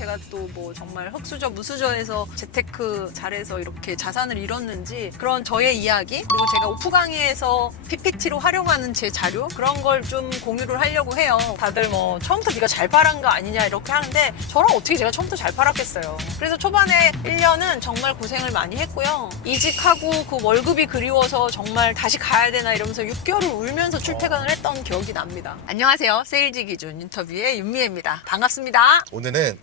제가 또 뭐 정말 흑수저 무수저에서 재테크 잘해서 이렇게 자산을 잃었는지 그런 저의 이야기, 그리고 제가 오프 강의에서 PPT로 활용하는 제 자료, 그런 걸 좀 공유를 하려고 해요. 다들 뭐 처음부터 네가 잘 팔은 거 아니냐 이렇게 하는데 저랑 어떻게 제가 처음부터 잘 팔았겠어요. 그래서 초반에 1년은 정말 고생을 많이 했고요. 이직하고 그 월급이 그리워서 정말 다시 가야 되나 이러면서 6개월을 울면서 출퇴근을 했던 기억이 납니다. 안녕하세요. 세일즈 기준 인터뷰의 윤미애입니다. 반갑습니다. 오늘은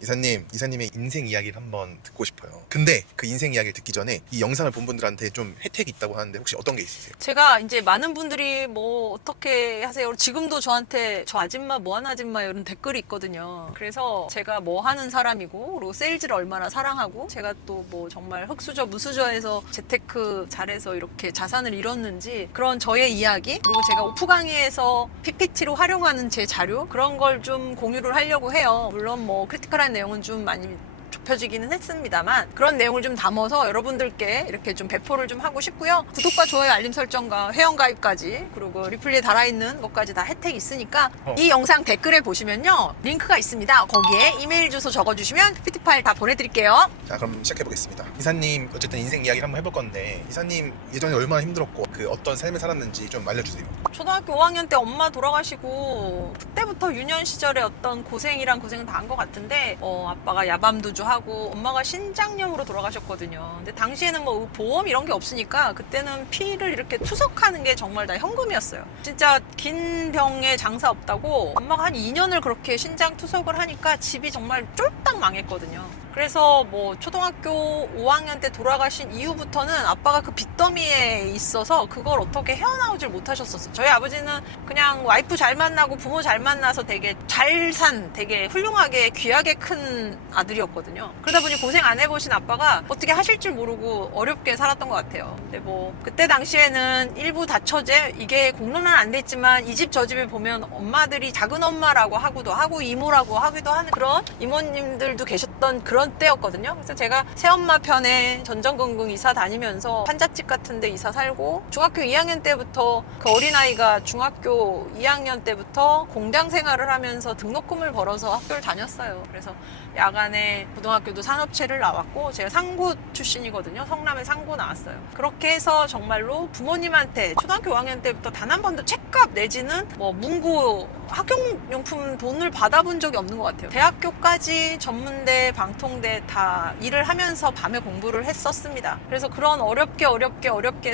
이사님의 인생 이야기를 한번 듣고 싶어요. 근데 그 인생 이야기를 듣기 전에 이 영상을 본 분들한테 좀 혜택이 있다고 하는데 혹시 어떤 게 있으세요? 제가 이제 많은 분들이 뭐 어떻게 하세요? 지금도 저한테 저 아줌마 뭐 하는 아줌마 이런 댓글이 있거든요. 그래서 제가 뭐 하는 사람이고, 그리고 세일즈를 얼마나 사랑하고, 제가 또 뭐 정말 흑수저 무수저에서 재테크 잘해서 이렇게 자산을 잃었는지 그런 저의 이야기, 그리고 제가 오프 강의에서 PPT로 활용하는 제 자료, 그런 걸 좀 공유를 하려고 해요. 물론 뭐 크리티컬한 내용은 좀 많이 좁혀지기는 했습니다만 그런 내용을 좀 담아서 여러분들께 이렇게 좀 배포를 좀 하고 싶고요. 구독과 좋아요, 알림 설정과 회원가입까지, 그리고 리플리에 달아있는 것까지 다 혜택이 있으니까 이 영상 댓글에 보시면요 링크가 있습니다. 거기에 이메일 주소 적어주시면 PPT 파일 다 보내드릴게요. 자, 그럼 시작해보겠습니다. 이사님 어쨌든 인생 이야기를 한번 해볼 건데, 이사님 예전에 얼마나 힘들었고 그 어떤 삶을 살았는지 좀 알려주세요. 초등학교 5학년 때 엄마 돌아가시고 그때부터 유년 시절에 어떤 고생이란 고생은 다 한 것 같은데, 아빠가 야밤도주 하고 엄마가 신장염으로 돌아가셨거든요. 근데 당시에는 뭐 보험 이런 게 없으니까 그때는 피를 이렇게 투석하는 게 정말 다 현금이었어요. 진짜 긴 병에 장사 없다고 엄마가 한 2년을 그렇게 신장 투석을 하니까 집이 정말 쫄딱 망했거든요. 그래서 뭐 초등학교 5학년 때 돌아가신 이후부터는 아빠가 그 빚더미에 있어서 그걸 어떻게 헤어나오질 못하셨었어요. 저희 아버지는 그냥 와이프 잘 만나고 부모 잘 만나서 되게 잘 산, 되게 훌륭하게 귀하게 큰 아들이었거든요. 그러다 보니 고생 안 해보신 아빠가 어떻게 하실 줄 모르고 어렵게 살았던 것 같아요. 근데 뭐 그때 당시에는 일부 다처제, 이게 공론은 안 됐지만 이 집 저 집에 보면 엄마들이 작은 엄마라고 하고도 하고 이모라고 하기도 하는 그런 이모님들도 계셨던 그런 때였거든요. 그래서 제가 새엄마 편에 전전긍긍 이사 다니면서 환자집 같은 데 이사 살고, 중학교 2학년 때부터 그 어린아이가 중학교 2학년 때부터 공장 생활을 하면서 등록금을 벌어서 학교를 다녔어요. 그래서 야간에 고등학교도 산업체를 나왔고, 제가 상고 출신이거든요. 성남에 상고 나왔어요. 그렇게 해서 정말로 부모님한테 초등학교 5학년 때부터 단 한 번도 책값 내지는 뭐 문구 학용용품 돈을 받아본 적이 없는 것 같아요. 대학교까지 전문대, 방통대 다 일을 하면서 밤에 공부를 했었습니다. 그래서 그런 어렵게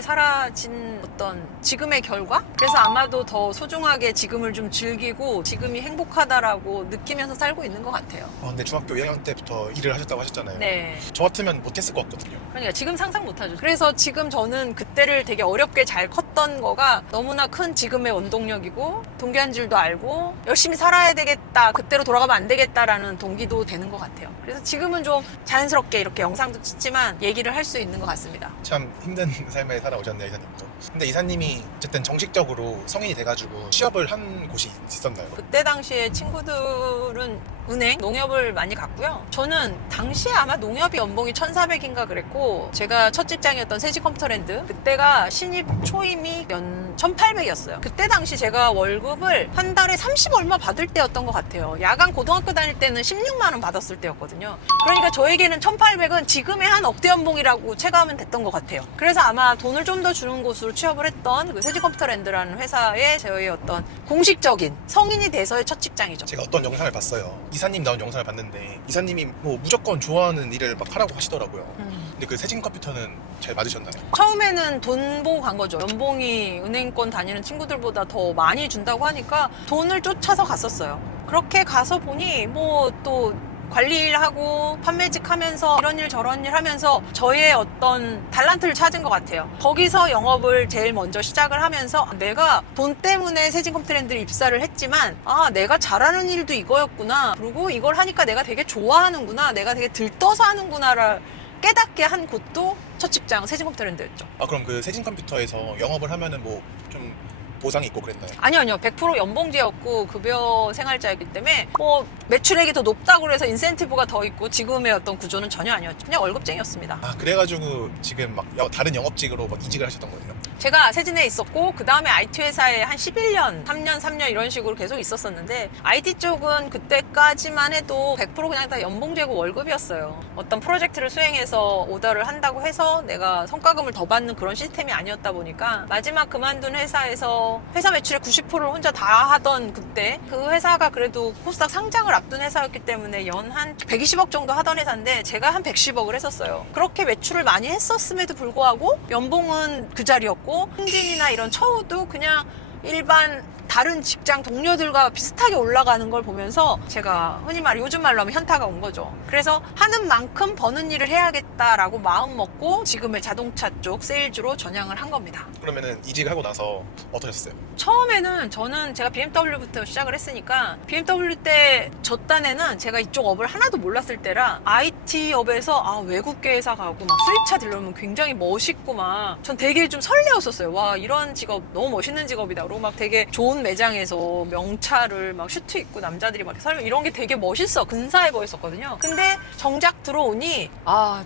사라진 어떤 지금의 결과? 그래서 아마도 더 소중하게 지금을 좀 즐기고 지금이 행복하다라고 느끼면서 살고 있는 것 같아요. 근데 중학교 2학년 때부터 일을 하셨다고 하셨잖아요. 네. 저 같으면 못했을 것 같거든요. 그러니까 지금 상상 못하죠. 그래서 지금 저는 그때를 되게 어렵게 잘 컸던 거가 너무나 큰 지금의 원동력이고, 동기 한 줄도 알고 열심히 살아야 되겠다, 그때로 돌아가면 안 되겠다라는 동기도 되는 것 같아요. 그래서 지금은 좀 자연스럽게 이렇게 영상도 찍지만 얘기를 할 수 있는 것 같습니다. 참 힘든 삶을 살아오셨네요, 이사님도. 근데 이사님이 어쨌든 정식적으로 성인이 돼가지고 취업을 한 곳이 있었나요? 그때 당시에 친구들은 은행, 농협을 많이 갔고요. 저는 당시에 아마 농협이 연봉이 1,400인가 그랬고, 제가 첫 직장이었던 세지컴퓨터랜드, 그때가 신입 초임이 연 1,800이었어요. 그때 당시 제가 월급을 한 달에 30 얼마 받을 때였던 것 같아요. 야간 고등학교 다닐 때는 16만 원 받았을 때였거든요. 그러니까 저에게는 1,800은 지금의 한 억대 연봉이라고 체감은 됐던 것 같아요. 그래서 아마 돈을 좀 더 주는 곳으로 취업을 했던 그 세지컴퓨터랜드라는 회사의 저의 어떤 공식적인 성인이 돼서의 첫 직장이죠. 제가 어떤 영상을 봤어요. 이사님 나온 영상을 봤는데 이사님이 뭐 무조건 좋아하는 일을 막 하라고 하시더라고요. 근데 그 세진 컴퓨터는 잘 맞으셨나요? 처음에는 돈 보고 간 거죠. 연봉이 은행권 다니는 친구들보다 더 많이 준다고 하니까 돈을 쫓아서 갔었어요. 그렇게 가서 보니 뭐 또 관리 일하고 판매직 하면서 이런 일 저런 일 하면서 저의 어떤 달란트를 찾은 것 같아요. 거기서 영업을 제일 먼저 시작을 하면서 내가 돈 때문에 세진컴퓨터랜드를 입사를 했지만, 아, 내가 잘하는 일도 이거였구나, 그리고 이걸 하니까 내가 되게 좋아하는구나, 내가 되게 들떠서 하는구나를 깨닫게 한 곳도 첫 직장 세진컴퓨터랜드였죠. 그럼 그 세진 컴퓨터에서 영업을 하면은 뭐 좀 보상이 있고 그랬나요? 아니요. 100% 연봉제였고 급여 생활자였기 때문에 뭐 매출액이 더 높다고 해서 인센티브가 더 있고 지금의 어떤 구조는 전혀 아니었죠. 그냥 월급쟁이였습니다. 그래가지고 지금 막 다른 영업직으로 막 이직을 하셨던 거예요? 제가 세진에 있었고 그 다음에 IT 회사에 한 11년, 3년 이런 식으로 계속 있었었는데 IT 쪽은 그때까지만 해도 100% 그냥 다 연봉제고 월급이었어요. 어떤 프로젝트를 수행해서 오더를 한다고 해서 내가 성과금을 더 받는 그런 시스템이 아니었다 보니까 마지막 그만둔 회사에서 회사 매출의 90%를 혼자 다 하던 그때 그 회사가 그래도 코스닥 상장을 앞둔 회사였기 때문에 연 한 120억 정도 하던 회사인데 제가 한 110억을 했었어요. 그렇게 매출을 많이 했었음에도 불구하고 연봉은 그 자리였고 승진이나 이런 처우도 그냥 일반 다른 직장 동료들과 비슷하게 올라가는 걸 보면서 제가 흔히 말해 요즘 말로 하면 현타가 온 거죠. 그래서 하는 만큼 버는 일을 해야겠다라고 마음 먹고 지금의 자동차 쪽 세일즈로 전향을 한 겁니다. 그러면은 이직하고 나서 어떠셨어요? 처음에는 저는 제가 BMW부터 시작을 했으니까 BMW 때 저 딴에는 제가 이쪽 업을 하나도 몰랐을 때라 IT 업에서 외국계 회사 가고 막 수입차 들려오면 굉장히 멋있고 막 전 되게 좀 설레었었어요. 와 이런 직업 너무 멋있는 직업이다. 그리고 막 되게 좋은 매장에서 명차를 막 슈트 입고 남자들이 막 설명 이런 게 되게 멋있어 근사해 보였었거든요. 근데 정작 들어오니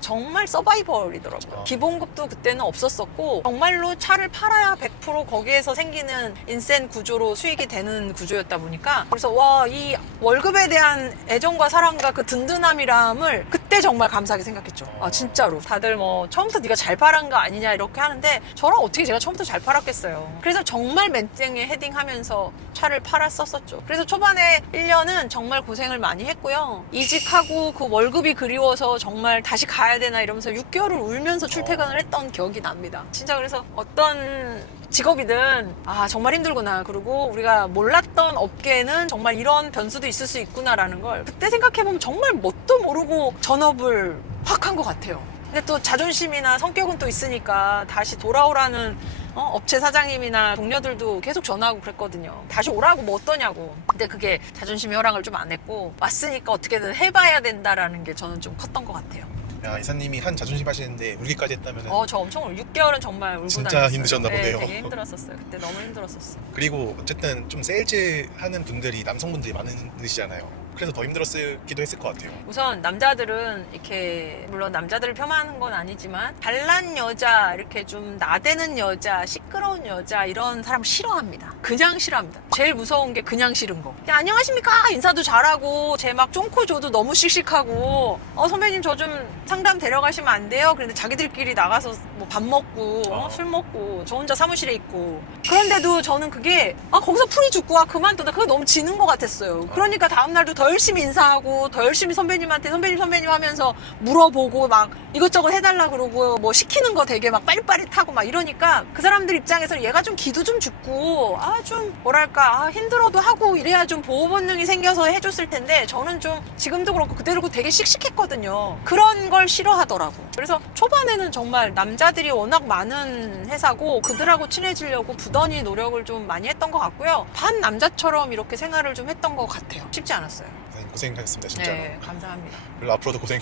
정말 서바이벌이더라고요. 기본급도 그때는 없었었고 정말로 차를 팔아야 100% 거기에서 생기는 인센 구조로 수익이 되는 구조였다 보니까 그래서 와 이 월급에 대한 애정과 사랑과 그 든든함이람을 그때 정말 감사하게 생각했죠. 진짜로 다들 뭐 처음부터 네가 잘 팔은 거 아니냐 이렇게 하는데 저랑 어떻게 제가 처음부터 잘 팔았겠어요. 그래서 정말 맨땡에 헤딩하면서 차를 팔았었었죠. 그래서 초반에 1년은 정말 고생을 많이 했고요. 이직하고 그 월급이 그리워서 정말 다시 가야 되나 이러면서 6개월을 울면서 출퇴근을 했던 기억이 납니다. 진짜 그래서 어떤 직업이든 정말 힘들구나. 그리고 우리가 몰랐던 업계에는 정말 이런 변수도 있을 수 있구나라는 걸 그때 생각해보면 정말 뭣도 모르고 전업을 확 한 것 같아요. 근데 또 자존심이나 성격은 또 있으니까 다시 돌아오라는 업체 사장님이나 동료들도 계속 전화하고 그랬거든요. 다시 오라고 뭐 어떠냐고. 근데 그게 자존심이 허락을 좀 안 했고 왔으니까 어떻게든 해봐야 된다라는 게 저는 좀 컸던 것 같아요. 야, 이사님이 한 자존심 하시는데 울기까지 했다면 저 엄청 6개월은 정말 울고 진짜 다녔어요. 힘드셨나 보네요. 네, 되게 힘들었었어요. 그때 너무 힘들었었어. 그리고 어쨌든 좀 세일즈 하는 분들이 남성분들이 많으시잖아요. 그래서 더 힘들었기도 했을 것 같아요. 우선 남자들은 이렇게 물론 남자들을 폄하하는 건 아니지만 잘난 여자 이렇게 좀 나대는 여자 시끄러운 여자 이런 사람 싫어합니다. 그냥 싫어합니다. 제일 무서운 게 그냥 싫은 거. 그냥 안녕하십니까 인사도 잘하고 제 막 쫑코 줘도 너무 씩씩하고 선배님 저 좀 상담 데려가시면 안 돼요? 그런데 자기들끼리 나가서 뭐 밥 먹고 술 먹고 저 혼자 사무실에 있고 그런데도 저는 그게 거기서 풀이 죽고 그만두다 그게 너무 지는 것 같았어요. 그러니까 다음날도 더 열심히 인사하고 더 열심히 선배님한테 선배님 하면서 물어보고 막 이것저것 해달라 그러고 뭐 시키는 거 되게 막 빠릿빠릿하고 막 이러니까 그 사람들 입장에서 얘가 좀 기도 좀 죽고 좀 뭐랄까 힘들어도 하고 이래야 좀 보호 본능이 생겨서 해줬을 텐데 저는 좀 지금도 그렇고 그때도 그렇고 되게 씩씩했거든요. 그런 걸 싫어하더라고. 그래서 초반에는 정말 남자들이 워낙 많은 회사고 그들하고 친해지려고 부단히 노력을 좀 많이 했던 것 같고요. 반 남자처럼 이렇게 생활을 좀 했던 것 같아요. 쉽지 않았어요. 이사님 고생하셨습니다 진짜로. 네, 감사합니다. 그리고 앞으로도 고생.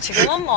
지금은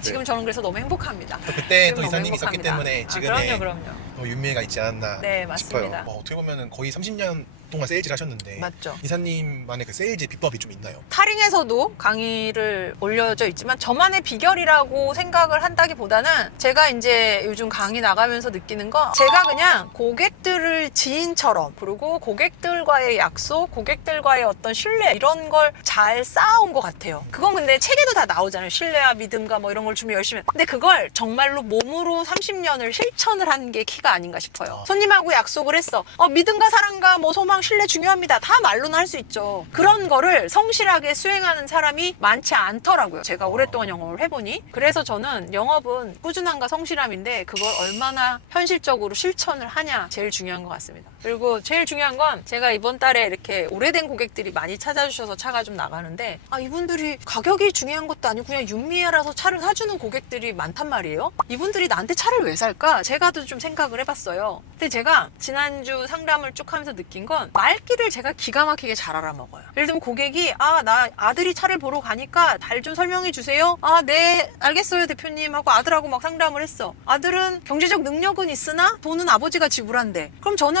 지금 저는 그래서 너무 행복합니다. 그때 또 지금 너무 이사님이 있었기 행복합니다. 때문에 지금의 그럼요. 윤미애가 있지 않았나 네, 맞습니다. 싶어요. 어떻게 보면 거의 30년 동안 세일즈를 하셨는데 맞죠. 이사님만의 그 세일즈 비법이 좀 있나요? 타링에서도 강의를 올려져 있지만 저만의 비결이라고 생각을 한다기보다는 제가 이제 요즘 강의 나가면서 느끼는 거 제가 그냥 고객들을 지인처럼 그리고 고객들과의 약속, 고객들과의 어떤 신뢰 이런 걸 잘 쌓아온 것 같아요. 그건 근데 책에도 다 나오잖아요. 신뢰와 믿음과 뭐 이런 걸 준비 열심히 근데 그걸 정말로 몸으로 30년을 실천을 한 게 키가 아닌가 싶어요. 손님하고 약속을 했어. 믿음과 사랑과 뭐 소망, 신뢰 중요합니다. 다 말로는 할 수 있죠. 그런 거를 성실하게 수행하는 사람이 많지 않더라고요. 제가 오랫동안 영업을 해보니. 그래서 저는 영업은 꾸준함과 성실함인데 그걸 얼마나 현실적으로 실천을 하냐 제일 중요한 것 같습니다. 그리고 제일 중요한 건 제가 이번 달에 이렇게 오래된 고객들이 많이 찾아주셔서 차가 좀 나가는데 이분들이 가격이 중요한 것도 아니고 그냥 윤미애라서 차를 사주는 고객들이 많단 말이에요. 이분들이 나한테 차를 왜 살까? 제가 좀 생각을 생각을 해봤어요. 근데 제가 지난주 상담을 쭉 하면서 느낀 건 말귀를 제가 기가 막히게 잘 알아먹어요. 예를 들면 고객이 나 아들이 차를 보러 가니까 달 좀 설명해 주세요. 네 알겠어요 대표님 하고 아들하고 막 상담을 했어. 아들은 경제적 능력은 있으나 돈은 아버지가 지불한대. 그럼 저는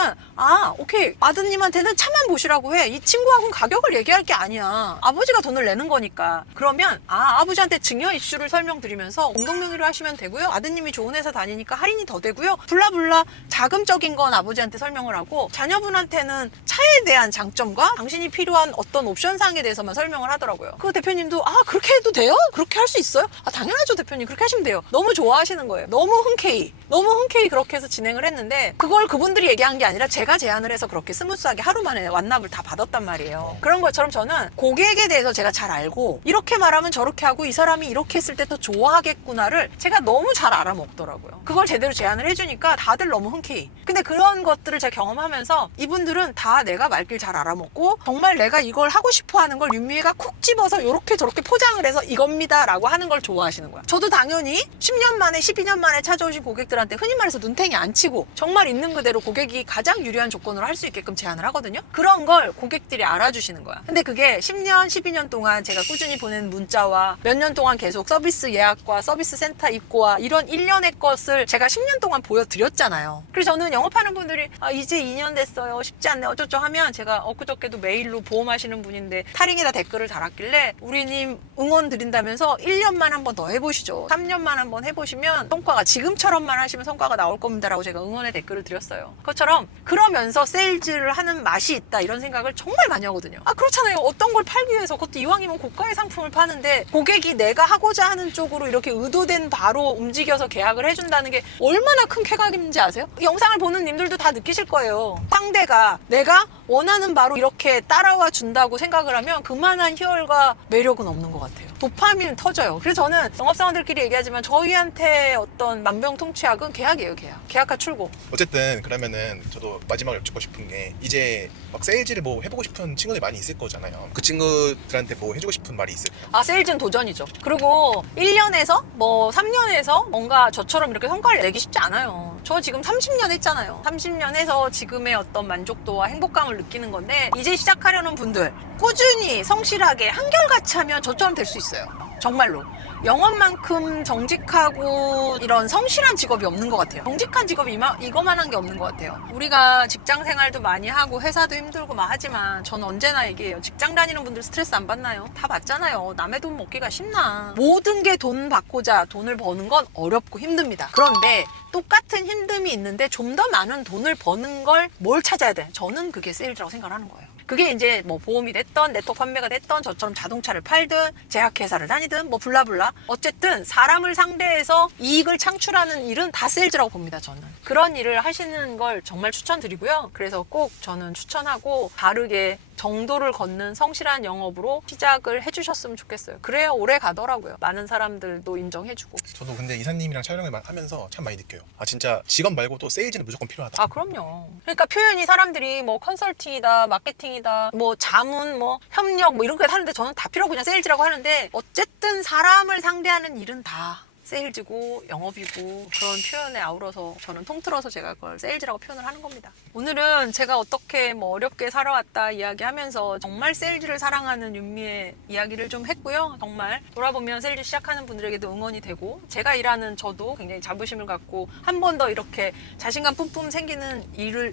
오케이 아드님한테는 차만 보시라고 해. 이 친구하고는 가격을 얘기할 게 아니야. 아버지가 돈을 내는 거니까. 그러면 아버지한테 증여 이슈를 설명드리면서 공동명의로 하시면 되고요. 아드님이 좋은 회사 다니니까 할인이 더 되고요. 블라블라 자금적인 건 아버지한테 설명을 하고 자녀분한테는 차에 대한 장점과 당신이 필요한 어떤 옵션상에 대해서만 설명을 하더라고요. 그 대표님도 그렇게 해도 돼요? 그렇게 할 수 있어요? 당연하죠 대표님. 그렇게 하시면 돼요. 너무 좋아하시는 거예요. 너무 흔쾌히 그렇게 해서 진행을 했는데 그걸 그분들이 얘기한 게 아니라 제가 제안을 해서 그렇게 스무스하게 하루 만에 완납을 다 받았단 말이에요. 그런 것처럼 저는 고객에 대해서 제가 잘 알고 이렇게 말하면 저렇게 하고 이 사람이 이렇게 했을 때 더 좋아하겠구나를 제가 너무 잘 알아먹더라고요. 그걸 제대로 제안을 해주니까 다들 너무 흔쾌히. 근데 그런 것들을 제가 경험하면서 이분들은 다 내가 말귀를 잘 알아먹고 정말 내가 이걸 하고 싶어 하는 걸 윤미애가 쿡 집어서 이렇게 저렇게 포장을 해서 이겁니다 라고 하는 걸 좋아하시는 거야. 저도 당연히 10년 만에 12년 만에 찾아오신 고객들한테 흔히 말해서 눈탱이 안 치고 정말 있는 그대로 고객이 가장 유리한 조건으로 할 수 있게끔 제안을 하거든요. 그런 걸 고객들이 알아주시는 거야. 근데 그게 10년 12년 동안 제가 꾸준히 보낸 문자와 몇 년 동안 계속 서비스 예약과 서비스 센터 입고와 이런 1년의 것을 제가 10년 동안 보여드렸잖아요. 그래서 저는 영업하는 분들이 이제 2년 됐어요 쉽지 않네 어쩌죠 하면 제가 엊그저께도 메일로 보험하시는 분인데 타링에다 댓글을 달았길래 우리님 응원 드린다면서 1년만 한번 더 해보시죠. 3년만 한번 해보시면 성과가 지금처럼만 하시면 성과가 나올 겁니다 라고 제가 응원의 댓글을 드렸어요. 그것처럼 그러면서 세일즈를 하는 맛이 있다 이런 생각을 정말 많이 하거든요. 그렇잖아요. 어떤 걸 팔기 위해서 그것도 이왕이면 고가의 상품을 파는데 고객이 내가 하고자 하는 쪽으로 이렇게 의도된 바로 움직여서 계약을 해준다는 게 얼마나 큰 쾌감인지 아세요? 영상을 보는 님들도 다 느끼실 거예요. 상대가 내가 원하는 바로 이렇게 따라와 준다고 생각을 하면 그만한 희열과 매력은 없는 것 같아요. 도파민은 터져요. 그래서 저는 영업사원들끼리 얘기하지만 저희한테 어떤 만병통치약은 계약이에요. 계약과 출고. 어쨌든 그러면은 저도 마지막으로 여쭙고 싶은 게 이제 막 세일즈를 뭐 해보고 싶은 친구들 많이 있을 거잖아요. 그 친구들한테 뭐 해주고 싶은 말이 있을까요? 세일즈는 도전이죠. 그리고 1년에서 뭐 3년에서 뭔가 저처럼 이렇게 성과를 내기 쉽지 않아요. 저 지금 30년 했잖아요. 30년 해서 지금의 어떤 만족도와 행복감을 느끼는 건데 이제 시작하려는 분들 꾸준히 성실하게 한결같이 하면 저처럼 될 수 있어요. 정말로. 영업만큼 정직하고 이런 성실한 직업이 없는 것 같아요. 정직한 직업이 이거만한 게 없는 것 같아요. 우리가 직장 생활도 많이 하고 회사도 힘들고 막 하지만 저는 언제나 얘기해요. 직장 다니는 분들 스트레스 안 받나요? 다 받잖아요. 남의 돈 먹기가 쉽나. 모든 게 돈 받고자 돈을 버는 건 어렵고 힘듭니다. 그런데 똑같은 힘듦이 있는데 좀 더 많은 돈을 버는 걸 뭘 찾아야 돼? 저는 그게 세일즈라고 생각하는 거예요. 그게 이제 뭐 보험이 됐던 네트워크 판매가 됐던 저처럼 자동차를 팔든 제약회사를 다니든 뭐 블라블라 어쨌든 사람을 상대해서 이익을 창출하는 일은 다 세일즈라고 봅니다. 저는 그런 일을 하시는 걸 정말 추천드리고요. 그래서 꼭 저는 추천하고 바르게 정도를 걷는 성실한 영업으로 시작을 해주셨으면 좋겠어요. 그래야 오래 가더라고요. 많은 사람들도 인정해주고. 저도 근데 이사님이랑 촬영을 하면서 참 많이 느껴요. 진짜 직업 말고도 세일즈는 무조건 필요하다. 그럼요. 그러니까 표현이 사람들이 뭐 컨설팅이다, 마케팅이다, 뭐 자문, 뭐 협력 뭐 이런 거 하는데 저는 다 필요하고 그냥 세일즈라고 하는데 어쨌든 사람을 상대하는 일은 다 세일즈고 영업이고 그런 표현에 아우러서 저는 통틀어서 제가 그걸 세일즈라고 표현을 하는 겁니다. 오늘은 제가 어떻게 뭐 어렵게 살아왔다 이야기하면서 정말 세일즈를 사랑하는 윤미의 이야기를 좀 했고요. 정말 돌아보면 세일즈 시작하는 분들에게도 응원이 되고 제가 일하는 저도 굉장히 자부심을 갖고 한 번 더 이렇게 자신감 뿜뿜 생기는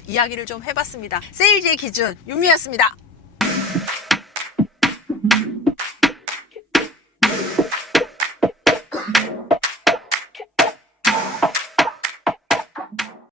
이야기를 좀 해봤습니다. 세일즈의 기준 윤미였습니다.